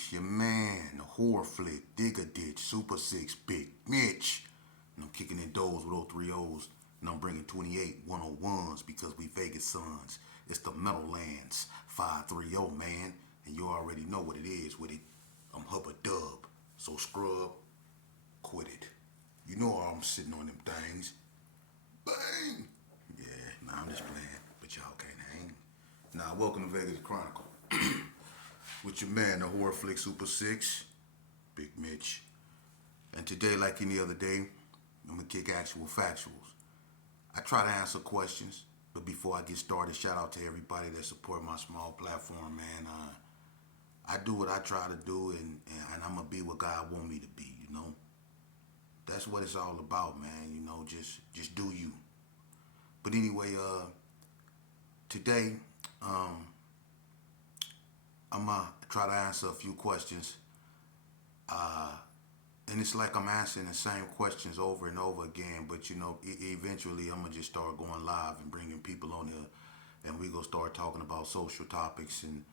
It's your man, the horror flick, Digger Ditch, Super 6, Big Mitch. And I'm kicking in doors with 030s, and I'm bringing 28 101s because we Vegas sons. It's the Meadowlands 530, man. And you already know what it is with it. I'm Hubba Dub. So scrub, quit it. You know how I'm sitting on them things. Bang! Yeah, nah, I'm just playing, but y'all can't hang. Nah, welcome to Vegas Chronicle. With your man, the horror flick Super 6, Big Mitch. And today, like any other day, I'm gonna kick actual factuals. I try to answer questions, but before I get started, shout out to everybody that support my small platform, man. I do what I try to do, and I'm gonna be what God want me to be. You know, that's what it's all about, man. You know, just do you. But anyway, today, I'm gonna try to answer a few questions, and it's like I'm answering the same questions over and over again. But you know, eventually, I'm gonna just start going live and bringing people on here, and we gonna start talking about social topics and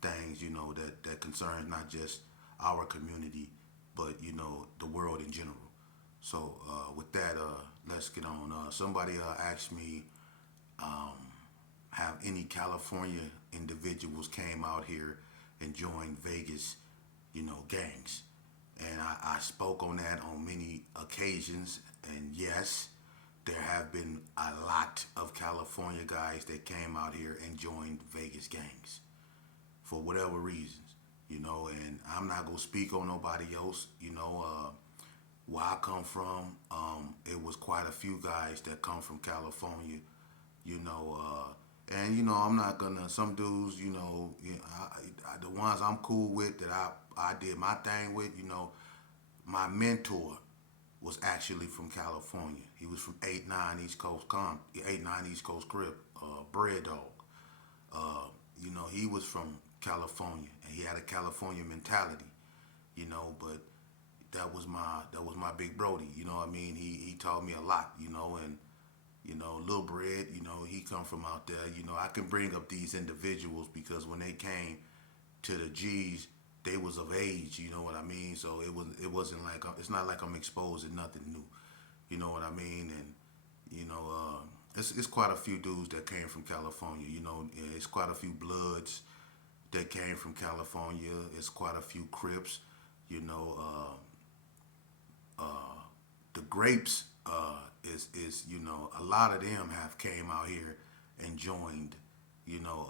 things, you know, that concerns not just our community, but you know, the world in general. So with that, let's get on. Somebody asked me, have any California individuals came out here and joined Vegas, you know, gangs. And I spoke on that on many occasions. And yes, there have been a lot of California guys that came out here and joined Vegas gangs for whatever reasons, you know. And I'm not gonna speak on nobody else, you know. Where I come from, it was quite a few guys that come from California, you know. And you know, I'm not gonna. Some dudes, the ones I'm cool with that I did my thing with, you know. My mentor was actually from California. He was from 89 East Coast 89 East Coast Crib, Bread Dog. You know, he was from California, and he had a California mentality, you know. But that was my big Brody. You know what I mean? He taught me a lot, you know. And you know, Lil Bread, you know, he come from out there. You know, I can bring up these individuals because when they came to the G's, they was of age. You know what I mean? So it wasn't like it's not like I'm exposing nothing new. You know what I mean? And you know, it's quite a few dudes that came from California. You know, it's quite a few Bloods that came from California. It's quite a few Crips. You know, the Grapes is you know, a lot of them have came out here and joined, you know,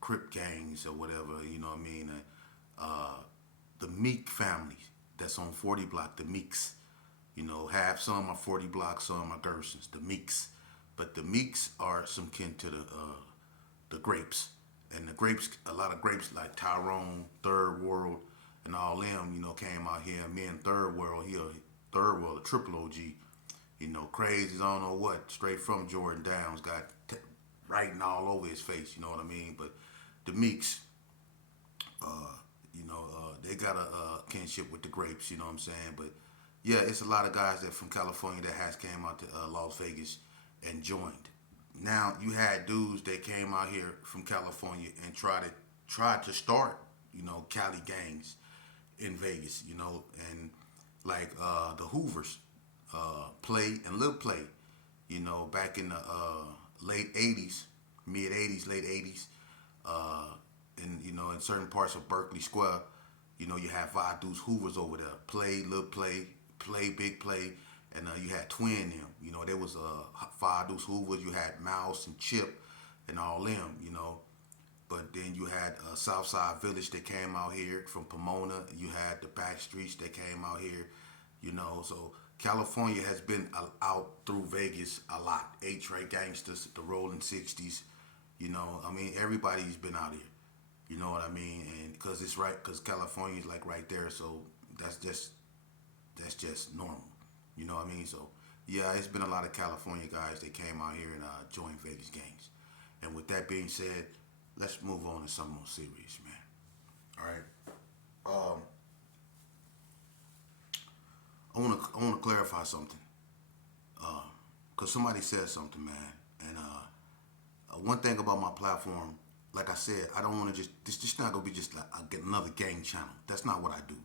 Crip gangs or whatever. You know what I mean? Uh, the Meek family that's on 40 block, the Meeks. You know, half some are 40 block, some are Gersons, the Meeks. But the Meeks are some kin to the Grapes. And the Grapes, a lot of Grapes like Tyrone, Third World, and all them, you know, came out here. And me and Third World here, Third World, a triple OG, you know, crazy as I don't know what, straight from Jordan Downs, got writing all over his face, you know what I mean? But the Meeks, they got a kinship with the Grapes, you know what I'm saying? But yeah, it's a lot of guys that from California that has came out to Las Vegas and joined. Now you had dudes that came out here from California and tried to start, you know, Cali gangs in Vegas, you know. And like the Hoovers, Play and Lil Play, you know, back in the late '80s, mid '80s, late '80s, and you know, in certain parts of Berkeley Square, you know, you had five dudes Hoovers over there, Play, Lil Play, Play, Big Play, and you had Twin them. You know, there was five dudes Hoovers. You had Mouse and Chip and all them. You know, but then you had Southside Village that came out here from Pomona. You had the Backstreets that came out here. You know, so California has been out through Vegas a lot. A-Tray Gangsters, the Rolling 60s. You know, I mean, everybody's been out here. You know what I mean? And because it's right, because California's like right there, so that's just normal. You know what I mean? So yeah, it's been a lot of California guys that came out here and joined Vegas gangs. And with that being said, let's move on to something more serious, man. All right. I wanna clarify something. Cause somebody said something, man. And one thing about my platform, like I said, I don't want to this just not gonna be just like another gang channel. That's not what I do.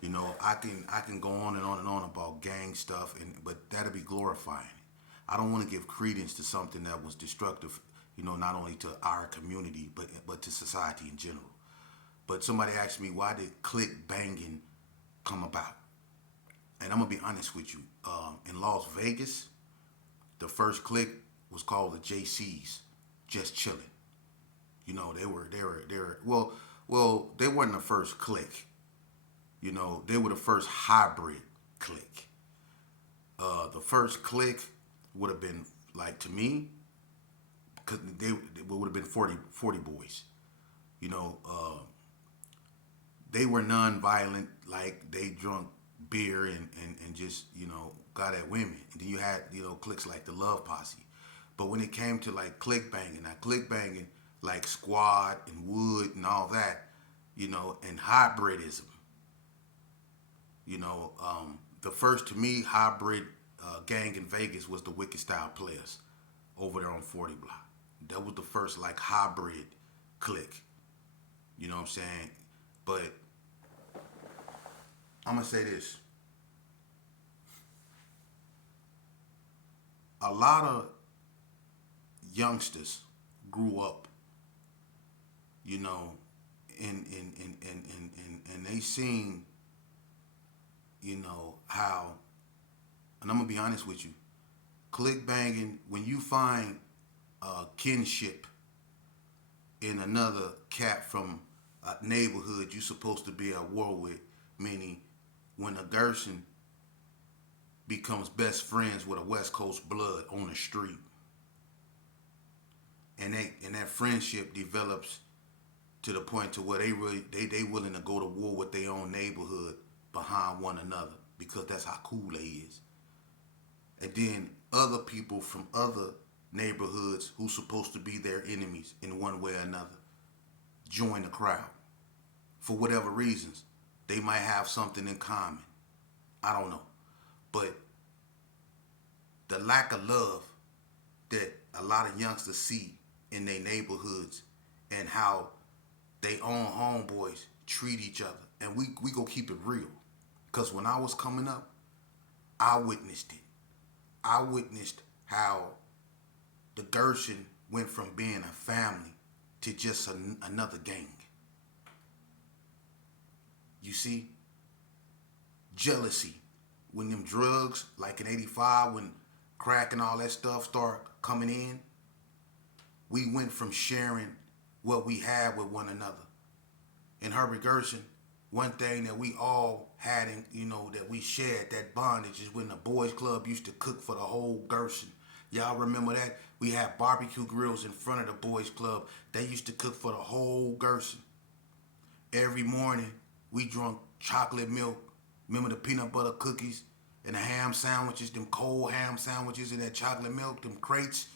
You know, I can go on and on and on about gang stuff, but that'll be glorifying. I don't want to give credence to something that was destructive. You know, not only to our community, but to society in general. But somebody asked me, why did click banging come about? And I'm gonna be honest with you. In Las Vegas, the first click was called the JCs, just chilling. You know, they were they weren't the first click. You know, they were the first hybrid click. The first click would have been like, to me, because they would have been 40 boys. You know, they were non-violent, like they drunk beer and just, you know, got at women. And then you had, you know, cliques like the Love Posse. But when it came to like click banging, now click banging like Squad and Wood and all that, you know, and hybridism, you know, the first, to me, hybrid gang in Vegas was the Wicked Style Players over there on 40 Block. That was the first like hybrid click. You know what I'm saying? But I'm gonna say this: a lot of youngsters grew up, you know, and they seen, you know, how. And I'm gonna be honest with you, click banging, when you find kinship in another cat from a neighborhood you supposed to be at war with, meaning when a Gerson becomes best friends with a West Coast blood on the street, and that friendship develops to the point to where they willing to go to war with their own neighborhood behind one another, because that's how cool they is. And then other people from other neighborhoods who supposed to be their enemies in one way or another join the crowd for whatever reasons. They might have something in common. I don't know. But the lack of love that a lot of youngsters see in their neighborhoods, and how they own homeboys treat each other. And we go keep it real. Because when I was coming up, I witnessed it. I witnessed how the Gerson went from being a family to just another gang. You see? Jealousy. When them drugs, like in 85, when crack and all that stuff start coming in, we went from sharing what we had with one another. In Herbert Gerson, one thing that we all had, in, you know, that we shared, that bondage, is when the boys club used to cook for the whole Gerson. Y'all remember that? We had barbecue grills in front of the boys club. They used to cook for the whole Gerson. Every morning, we drunk chocolate milk. Remember the peanut butter cookies and the ham sandwiches, them cold ham sandwiches and that chocolate milk, them crates.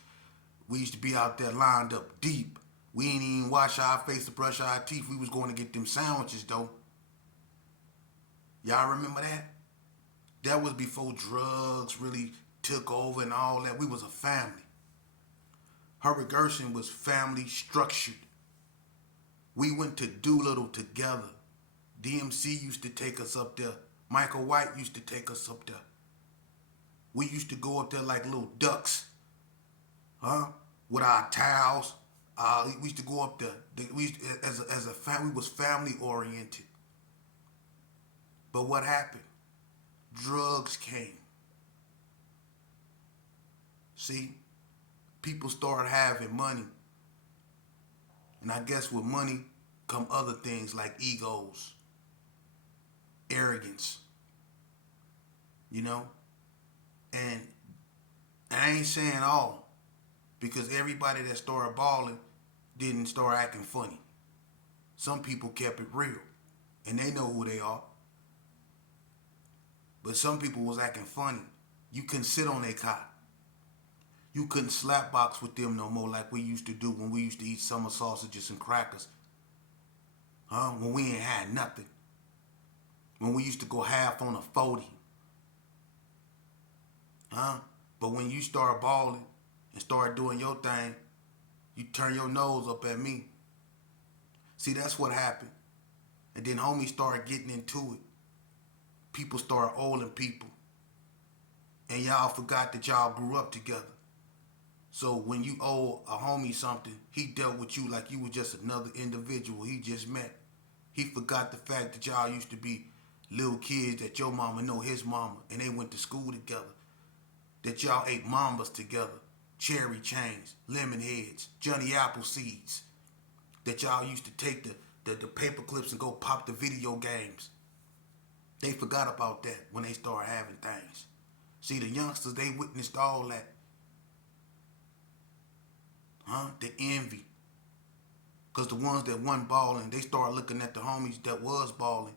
We used to be out there lined up deep. We ain't even wash our face to brush our teeth. We was going to get them sandwiches, though. Y'all remember that? That was before drugs really took over and all that. We was a family. Herbert Gerson was family structured. We went to Doolittle together. DMC used to take us up there. Michael White used to take us up there. We used to go up there like little ducks, with our towels. We used to go up there. As a family, we was family oriented. But what happened? Drugs came. See, people started having money, and I guess with money come other things like egos, arrogance. You know, and I ain't saying all, because everybody that started balling didn't start acting funny. Some people kept it real, and they know who they are. But some people was acting funny. You couldn't sit on their cot. You couldn't slap box with them no more like we used to do when we used to eat summer sausages and crackers. When we ain't had nothing. When we used to go half on a 40. But when you start balling and start doing your thing, you turn your nose up at me See, that's what happened. And then homies started getting into it. People started owing people. And y'all forgot that y'all grew up together. So when you owe a homie something, he dealt with you like you were just another individual he just met. He forgot the fact that y'all used to be little kids, that your mama know his mama, and they went to school together. That y'all ate mambas together, cherry chains, lemon heads, Johnny Apple seeds. That y'all used to take the paper clips and go pop the video games. They forgot about that when they started having things. See, the youngsters, they witnessed all that. The envy. Because the ones that wasn't balling, they started looking at the homies that was balling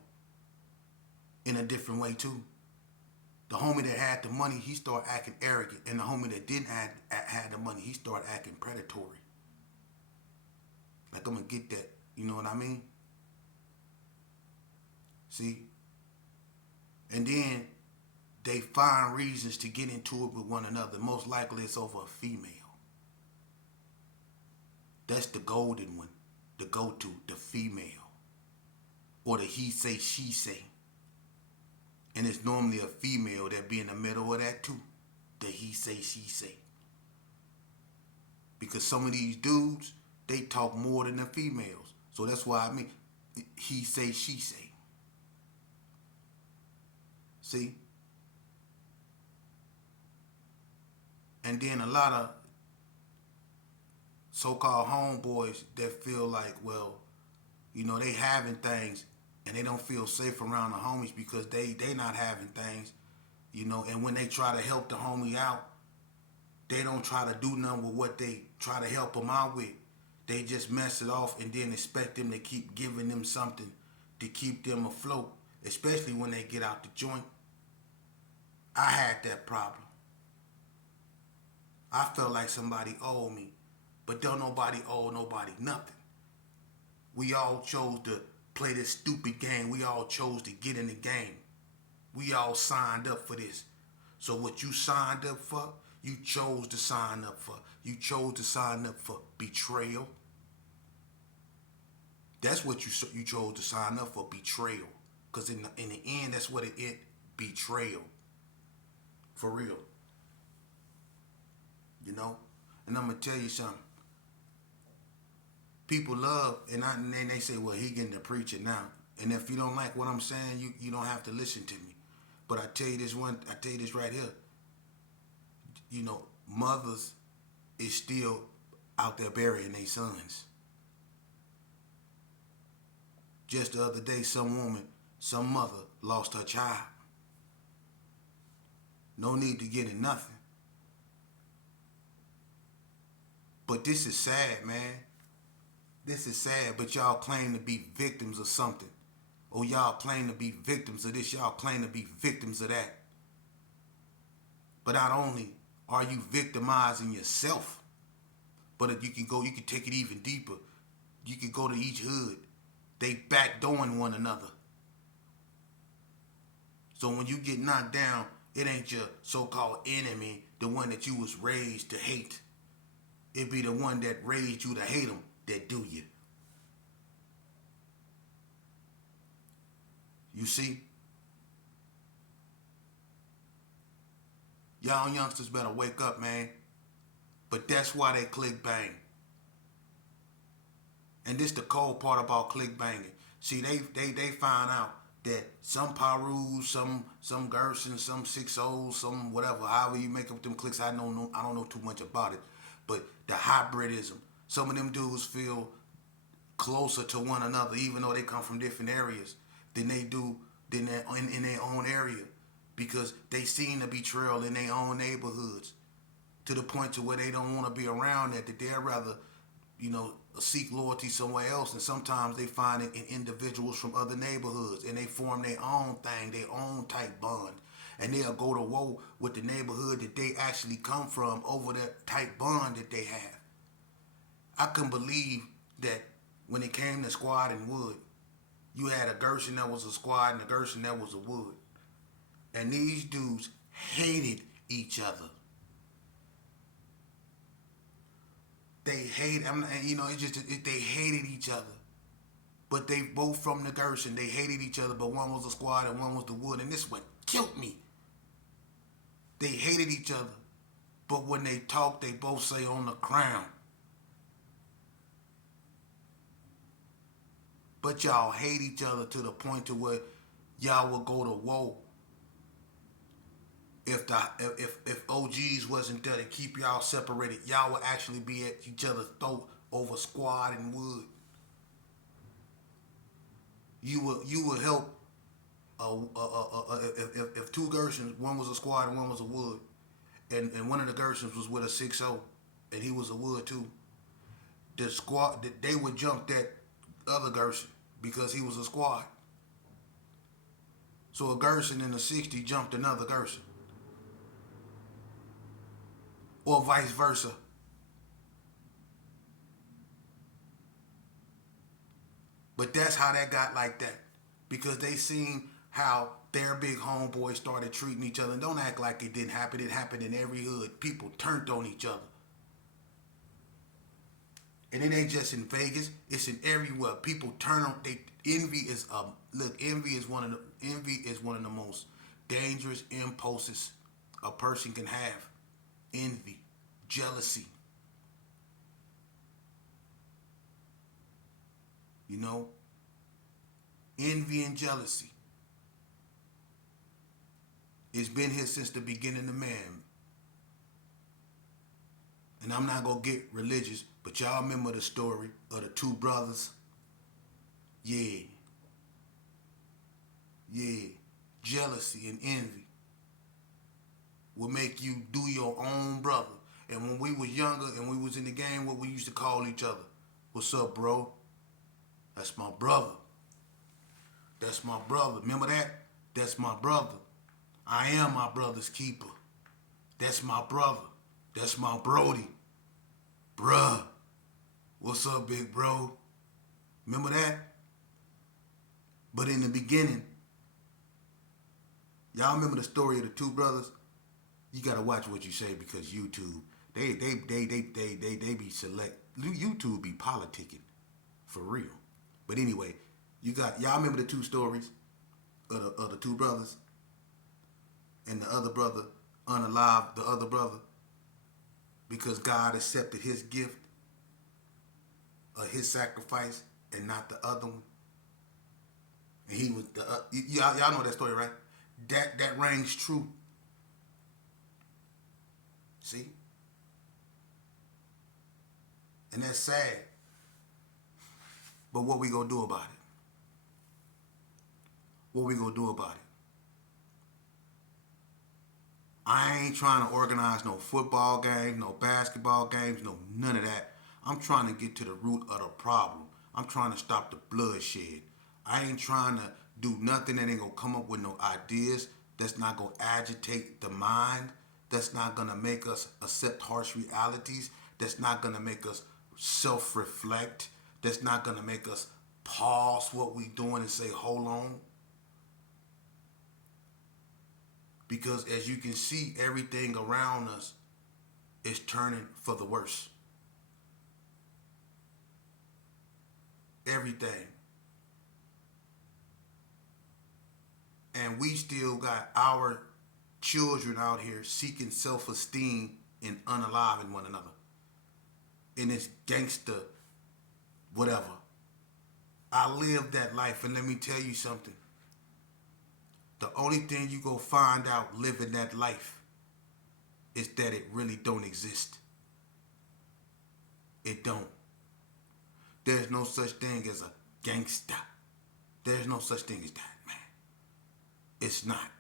in a different way too. The homie that had the money, he started acting arrogant. And the homie that didn't have the money, he started acting predatory. Like, I'm going to get that. You know what I mean? See? And then they find reasons to get into it with one another. Most likely it's over a female. That's the golden one. The go-to, the female. Or the he say, she say. And it's normally a female that be in the middle of that too. The he say, she say. Because some of these dudes, they talk more than the females. So that's why I mean, he say, she say. See? And then a lot of so-called homeboys that feel like, well, you know, they having things and they don't feel safe around the homies because they not having things, you know, and when they try to help the homie out, they don't try to do nothing with what they try to help them out with. They just mess it off and then expect them to keep giving them something to keep them afloat, especially when they get out the joint. I had that problem. I felt like somebody owed me, but don't nobody owe nobody nothing. We all chose to play this stupid game. We all chose to get in the game. We all signed up for this. So what you signed up for, you chose to sign up for. You chose to sign up for betrayal. That's what you chose to sign up for, betrayal. Because in the end, that's what it is, betrayal. For real. You know? And I'm going to tell you something. People love, and then they say, well, he getting to preaching now. And if you don't like what I'm saying, you don't have to listen to me. But I tell you this right here. You know, mothers is still out there burying their sons. Just the other day, some mother lost her child. No need to get in nothing. But this is sad, man. This is sad, but y'all claim to be victims of something. Or y'all claim to be victims of this, y'all claim to be victims of that. But not only are you victimizing yourself, but if you can take it even deeper. You can go to each hood. They backdooring one another. So when you get knocked down, it ain't your so-called enemy, the one that you was raised to hate. It be the one that raised you to hate them that do you. You see? Y'all youngsters better wake up, man. But that's why they click bang. And this the cold part about click banging. See, they find out that some Parus, some Gersons, some 6-0s, some whatever, however you make up them clicks, I don't know too much about it. But the hybridism, some of them dudes feel closer to one another, even though they come from different areas, than they do in their own area, because they seen the betrayal in their own neighborhoods, to the point to where they don't want to be around that they'd rather, you know, seek loyalty somewhere else. And sometimes they find it in individuals from other neighborhoods, and they form their own thing, their own type bond. And they'll go to war with the neighborhood that they actually come from over that type bond that they have. I couldn't believe that when it came to Squad and Wood, you had a Gerson that was a Squad and a Gerson that was a Wood. And these dudes hated each other. They hated, they hated each other. but they both from the Gerson. They hated each other, but one was a squad and one was the Wood, and this one killed me. They hated each other, but when they talk, they both say on the crown. But y'all hate each other to the point to where y'all will go to war. If OGs wasn't there to keep y'all separated, y'all would actually be at each other's throat over Squad and Wood. You will help. If two Gersons, one was a Squad and one was a Wood, and one of the Gersons was with a 6-0, and he was a Wood too. The squad, they would jump that other Gerson because he was a Squad. So a Gerson in the 60 jumped another Gerson. Or vice versa. But that's how that got like that. Because they seen how their big homeboys started treating each other. And don't act like it didn't happen. It happened in every hood. People turned on each other. And it ain't just in Vegas. It's in everywhere. People turn on. Envy is envy is one of the most dangerous impulses a person can have. Envy, jealousy. You know? Envy and jealousy. It's been here since the beginning of man. And I'm not going to get religious, but y'all remember the story of the two brothers? Yeah. Yeah. Jealousy and envy will make you do your own brother. And when we was younger and we was in the game, what we used to call each other? What's up, bro? That's my brother. That's my brother. Remember that? That's my brother. I am my brother's keeper. That's my brother. That's my Brody. Bruh. What's up, big bro? Remember that? But in the beginning, y'all remember the story of the two brothers? You gotta watch what you say because YouTube, they be select. YouTube be politicking, for real. But anyway, y'all remember the two stories of the two brothers, and the other brother unalived the other brother because God accepted his gift of his sacrifice and not the other one. And he was y'all know that story, right? That rings true. See? And that's sad. But what we gonna do about it? What we gonna do about it? I ain't trying to organize no football games, no basketball games, no none of that. I'm trying to get to the root of the problem. I'm trying to stop the bloodshed. I ain't trying to do nothing that ain't gonna come up with no ideas that's not gonna agitate the mind, that's not gonna make us accept harsh realities, that's not gonna make us self-reflect, that's not gonna make us pause what we doing and say, hold on. Because as you can see, everything around us is turning for the worse. Everything. And we still got our children out here seeking self-esteem and unaliving one another. In this gangster, whatever. I lived that life, and let me tell you something. The only thing you go find out living that life is that it really don't exist. It don't. There's no such thing as a gangster. There's no such thing as that, man. It's not.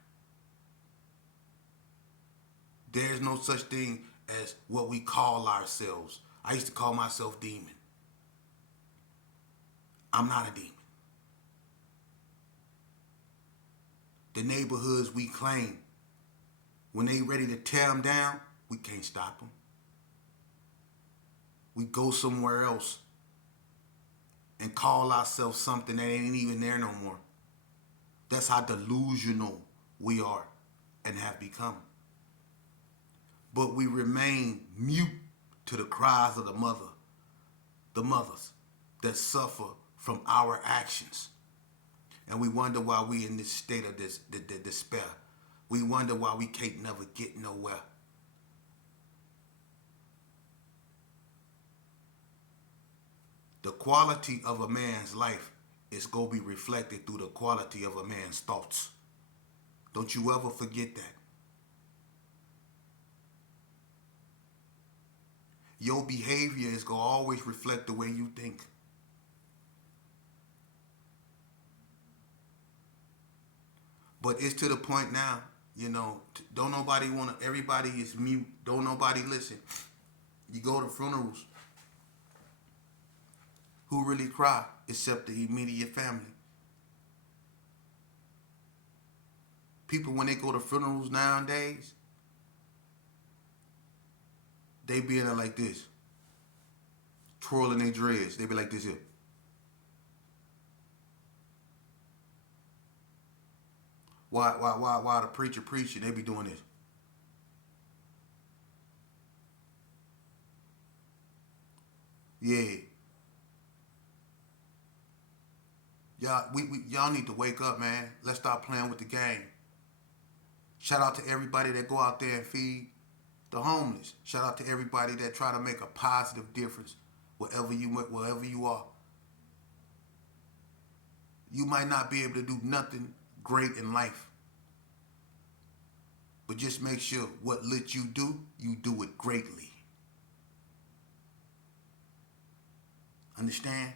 There's no such thing as what we call ourselves. I used to call myself demon. I'm not a demon. The neighborhoods we claim, when they ready to tear them down, we can't stop them. We go somewhere else and call ourselves something that ain't even there no more. That's how delusional we are and have become. But we remain mute to the cries of the mothers that suffer from our actions. And we wonder why we in this state of the despair. We wonder why we can't never get nowhere. The quality of a man's life is going to be reflected through the quality of a man's thoughts. Don't you ever forget that. Your behavior is going to always reflect the way you think. But it's to the point now, don't nobody want to, everybody is mute. Don't nobody listen. You go to funerals. Who really cry except the immediate family? People, when they go to funerals nowadays, they be in there like this, twirling their dreads. They be like this here. Why the preacher preaching? They be doing this. Yeah. Y'all need to wake up, man. Let's stop playing with the game. Shout out to everybody that go out there and feed the homeless. Shout out to everybody that try to make a positive difference wherever you are. You might not be able to do nothing great in life, but just make sure what little you do it greatly. Understand?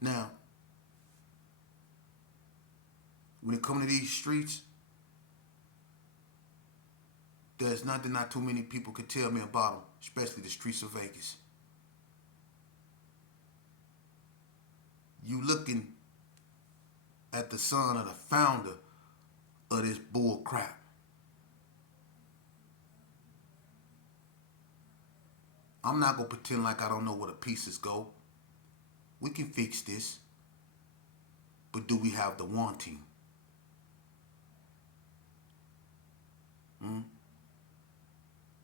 Now, when it comes to these streets, there's nothing not too many people could tell me about them, especially the streets of Vegas. You looking at the son of the founder of this bull crap. I'm not going to pretend like I don't know where the pieces go. We can fix this. But do we have the wanting?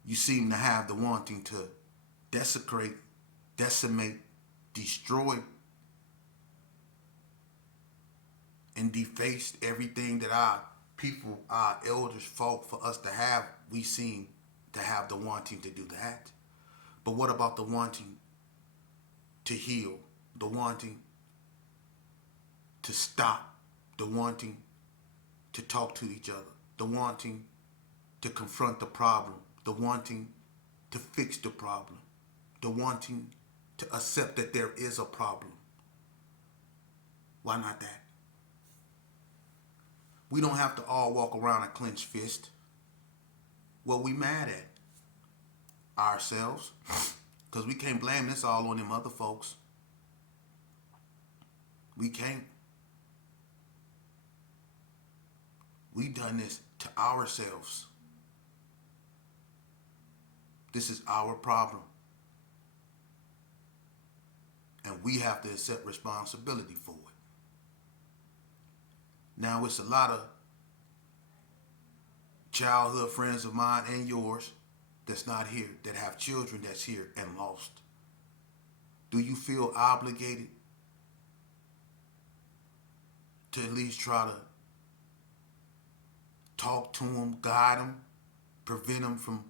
You seem to have the wanting to desecrate, decimate, destroy, and deface everything that our people, our elders fought for us to have. We seem to have the wanting to do that. But what about the wanting to heal? The wanting to stop? The wanting to talk to each other? The wanting to confront the problem? The wanting to fix the problem? The wanting to accept that there is a problem? Why not that? We don't have to all walk around a clenched fist. What we mad at? Ourselves. Because we can't blame this all on them other folks. We can't. We done this to ourselves. This is our problem. And we have to accept responsibility for it. Now, it's a lot of childhood friends of mine and yours that's not here, that have children that's here and lost. Do you feel obligated to at least try to talk to them, guide them, prevent them from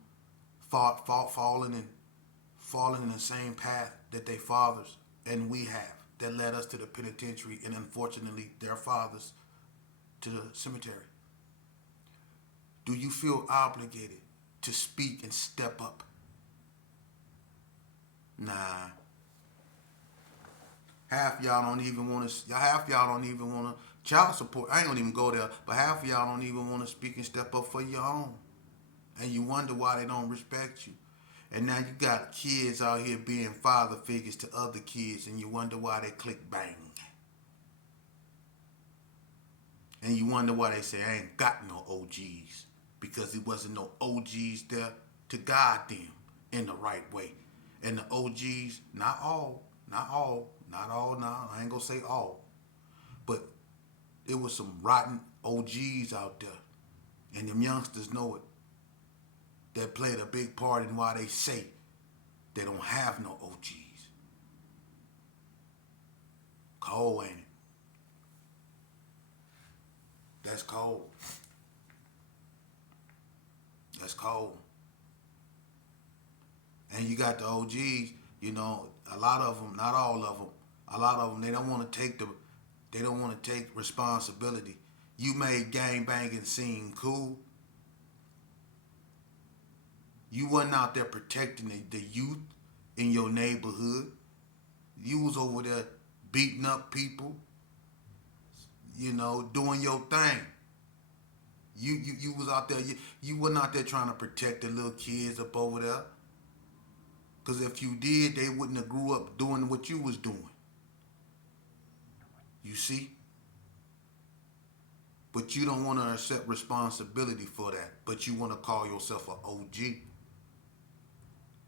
falling in the same path that their fathers and we have, that led us to the penitentiary and unfortunately their fathers to the cemetery? Do you feel obligated to speak and step up? Nah. Half y'all don't even want to. Child support. I ain't gonna even go there. But half of y'all don't even want to speak and step up for your own. And you wonder why they don't respect you. And now you got kids out here being father figures to other kids, and you wonder why they click bang. And you wonder why they say, I ain't got no OGs. Because there wasn't no OGs there to guide them in the right way. And the OGs, not all, now, I ain't gonna say all. But it was some rotten OGs out there. And them youngsters know it. That played a big part in why they say they don't have no OGs. Cold, ain't it? That's cold. That's cold. And you got the OGs, you know, a lot of them, not all of them, a lot of them, they don't want to take responsibility. You made gang banging seem cool. You wasn't out there protecting the youth in your neighborhood. You was over there beating up people, you know, doing your thing. You was out there. You wasn't out there trying to protect the little kids up over there. Cause if you did, they wouldn't have grew up doing what you was doing. You see? But you don't want to accept responsibility for that. But you want to call yourself an OG.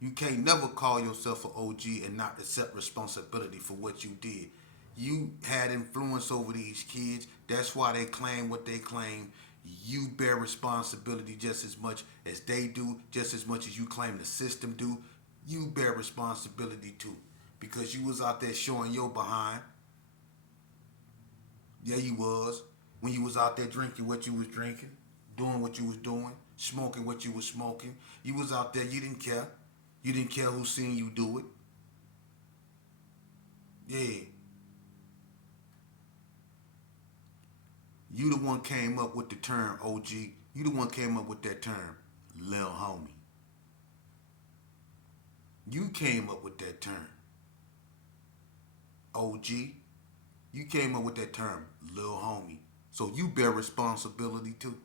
You can't never call yourself an OG and not accept responsibility for what you did. You had influence over these kids. That's why they claim what they claim. You bear responsibility just as much as they do, just as much as you claim the system do. You bear responsibility too. Because you was out there showing your behind. Yeah, you was. When you was out there drinking what you was drinking, doing what you was doing, smoking what you was smoking. You was out there, you didn't care. You didn't care who seen you do it. Yeah. You the one came up with the term OG. You the one came up with that term, lil homie. You came up with that term, OG. You came up with that term, lil homie. So you bear responsibility too.